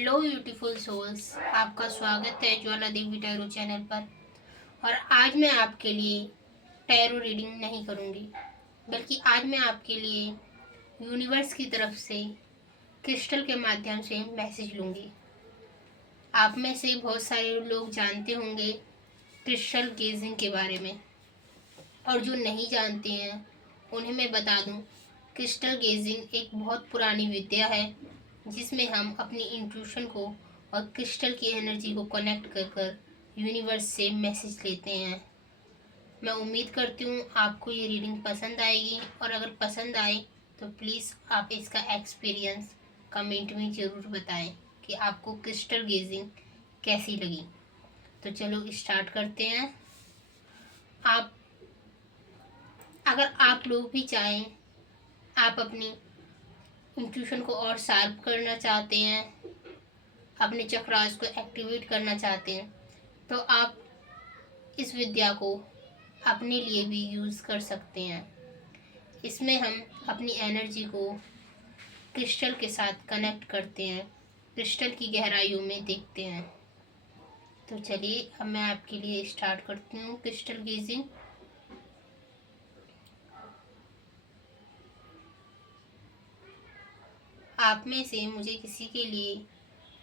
Hello beautiful souls, आपका स्वागत है ज्वाला देवी टैरो चैनल पर। और आज मैं आपके लिए टैरो रीडिंग नहीं करूंगी, बल्कि आज मैं आपके लिए यूनिवर्स की तरफ से क्रिस्टल के माध्यम से मैसेज लूंगी। आप में से बहुत सारे लोग जानते होंगे क्रिस्टल गेजिंग के बारे में, और जो नहीं जानते हैं उन्हें मैं बता दूं, क्रिस्टल गेजिंग एक बहुत पुरानी विद्या है जिसमें हम अपनी इंट्यूशन को और क्रिस्टल की एनर्जी को कनेक्ट कर कर यूनिवर्स से मैसेज लेते हैं। मैं उम्मीद करती हूँ आपको ये रीडिंग पसंद आएगी, और अगर पसंद आए तो प्लीज़ आप इसका एक्सपीरियंस कमेंट में ज़रूर बताएं कि आपको क्रिस्टल गेजिंग कैसी लगी। तो चलो स्टार्ट करते हैं। आप अगर आप लोग भी चाहें, आप अपनी इंट्यूशन को और शार्प करना चाहते हैं, अपने चक्रास को एक्टिवेट करना चाहते हैं, तो आप इस विद्या को अपने लिए भी यूज़ कर सकते हैं। इसमें हम अपनी एनर्जी को क्रिस्टल के साथ कनेक्ट करते हैं, क्रिस्टल की गहराइयों में देखते हैं। तो चलिए अब मैं आपके लिए स्टार्ट करती हूँ क्रिस्टल गेजिंग। आप में से मुझे किसी के लिए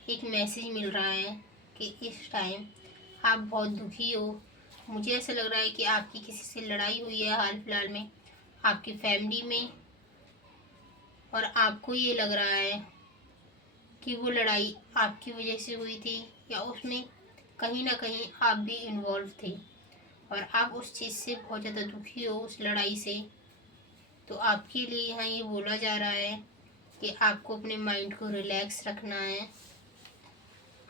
एक मैसेज मिल रहा है कि इस टाइम आप बहुत दुखी हो। मुझे ऐसा लग रहा है कि आपकी किसी से लड़ाई हुई है हाल फिलहाल में, आपकी फैमिली में, और आपको ये लग रहा है कि वो लड़ाई आपकी वजह से हुई थी, या उसमें कहीं ना कहीं आप भी इन्वॉल्व थे और आप उस चीज़ से बहुत ज़्यादा दुखी हो, उस लड़ाई से। तो आपके लिए यहाँ ये बोला जा रहा है कि आपको अपने माइंड को रिलैक्स रखना है।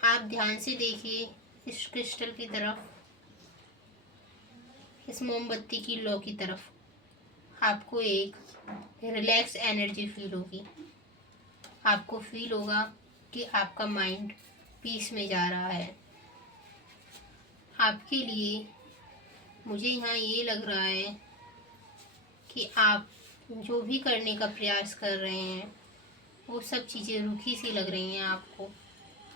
आप ध्यान से देखिए इस क्रिस्टल की तरफ, इस मोमबत्ती की लौ की तरफ। आपको एक रिलैक्स एनर्जी फील होगी। आपको फील होगा कि आपका माइंड पीस में जा रहा है। आपके लिए मुझे यहाँ ये लग रहा है कि आप जो भी करने का प्रयास कर रहे हैं वो सब चीज़ें रुखी सी लग रही हैं आपको।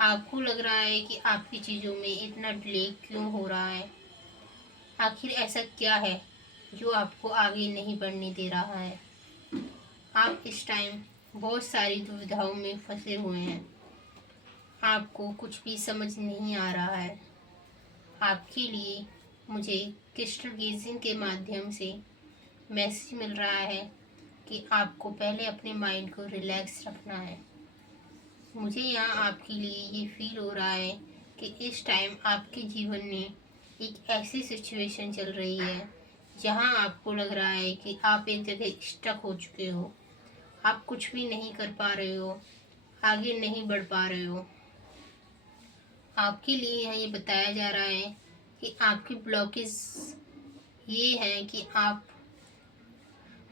आपको लग रहा है कि आपकी चीज़ों में इतना डिले क्यों हो रहा है, आखिर ऐसा क्या है जो आपको आगे नहीं बढ़ने दे रहा है। आप इस टाइम बहुत सारी दुविधाओं में फंसे हुए हैं, आपको कुछ भी समझ नहीं आ रहा है। आपके लिए मुझे क्रिस्टल गेजिंग के माध्यम से मैसेज मिल रहा है कि आपको पहले अपने माइंड को रिलैक्स रखना है। मुझे यहाँ आपके लिए ये फील हो रहा है कि इस टाइम आपके जीवन में एक ऐसी सिचुएशन चल रही है जहाँ आपको लग रहा है कि आप एक जगह स्टक हो चुके हो, आप कुछ भी नहीं कर पा रहे हो, आगे नहीं बढ़ पा रहे हो। आपके लिए यहाँ ये बताया जा रहा है कि आपकी ब्लॉकेज ये है कि आप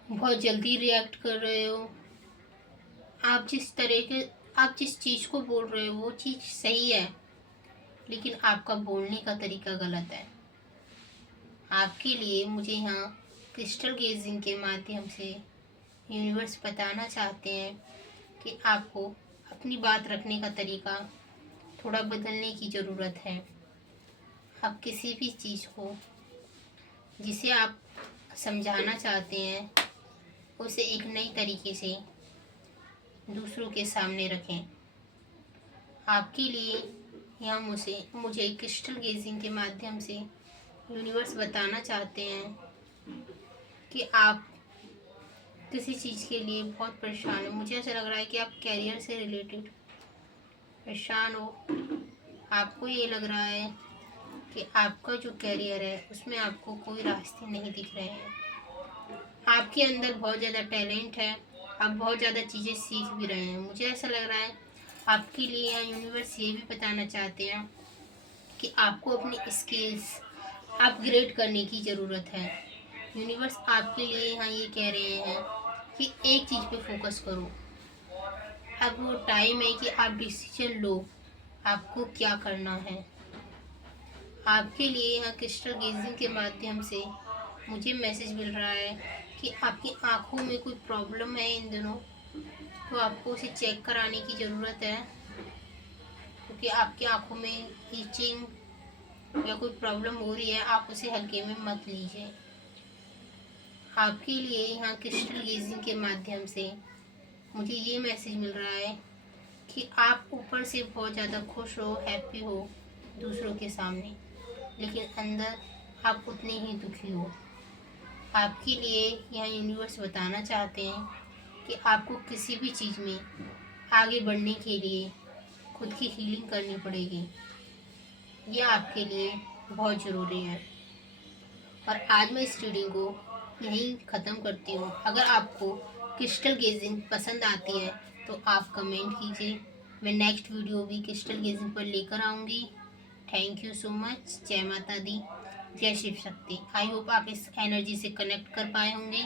बहुत जल्दी रिएक्ट कर रहे हो। आप जिस चीज़ को बोल रहे हो वो चीज़ सही है, लेकिन आपका बोलने का तरीका गलत है। आपके लिए मुझे यहाँ क्रिस्टल गेजिंग के माध्यम से यूनिवर्स बताना चाहते हैं कि आपको अपनी बात रखने का तरीका थोड़ा बदलने की ज़रूरत है। आप किसी भी चीज़ को जिसे आप समझाना चाहते हैं उसे एक नई तरीके से दूसरों के सामने रखें। आपके लिए यहाँ मुझे क्रिस्टल गेजिंग के माध्यम से यूनिवर्स बताना चाहते हैं कि आप किसी चीज़ के लिए बहुत परेशान हो। मुझे ऐसा लग रहा है कि आप कैरियर से रिलेटेड परेशान हो। आपको ये लग रहा है कि आपका जो कैरियर है उसमें आपको कोई रास्ते नहीं दिख रहे हैं। आपके अंदर बहुत ज़्यादा टैलेंट है, आप बहुत ज़्यादा चीज़ें सीख भी रहे हैं। मुझे ऐसा लग रहा है आपके लिए यहाँ यूनिवर्स ये भी बताना चाहते हैं कि आपको अपनी स्किल्स अपग्रेड करने की ज़रूरत है। यूनिवर्स आपके लिए यहाँ ये कह रहे हैं कि एक चीज़ पे फोकस करो। अब वो टाइम है कि आप डिसीजन लो, आपको क्या करना है। आपके लिए यहाँ क्रिस्टल गेजिंग के माध्यम से मुझे मैसेज मिल रहा है कि आपकी आँखों में कोई प्रॉब्लम है इन दिनों, तो आपको उसे चेक कराने की ज़रूरत है। क्योंकि आपकी आंखों में ईचिंग या कोई प्रॉब्लम हो रही है, आप उसे हल्के में मत लीजिए। आपके लिए यहाँ क्रिस्टल गेजिंग के माध्यम से मुझे ये मैसेज मिल रहा है कि आप ऊपर से बहुत ज़्यादा खुश हो, हैप्पी हो दूसरों के सामने, लेकिन अंदर आप उतने ही दुखी हो। आपके लिए यहाँ यूनिवर्स बताना चाहते हैं कि आपको किसी भी चीज़ में आगे बढ़ने के लिए खुद की हीलिंग करनी पड़ेगी। यह आपके लिए बहुत ज़रूरी है। और आज मैं इस रीडिंग को यहीं ख़त्म करती हूँ। अगर आपको क्रिस्टल गेजिंग पसंद आती है तो आप कमेंट कीजिए। मैं नेक्स्ट वीडियो भी क्रिस्टल गेजिंग पर लेकर आऊँगी। Thank you so much. जय माता दी, जय शिव शक्ति। आई होप आप इस एनर्जी से कनेक्ट कर पाए होंगे।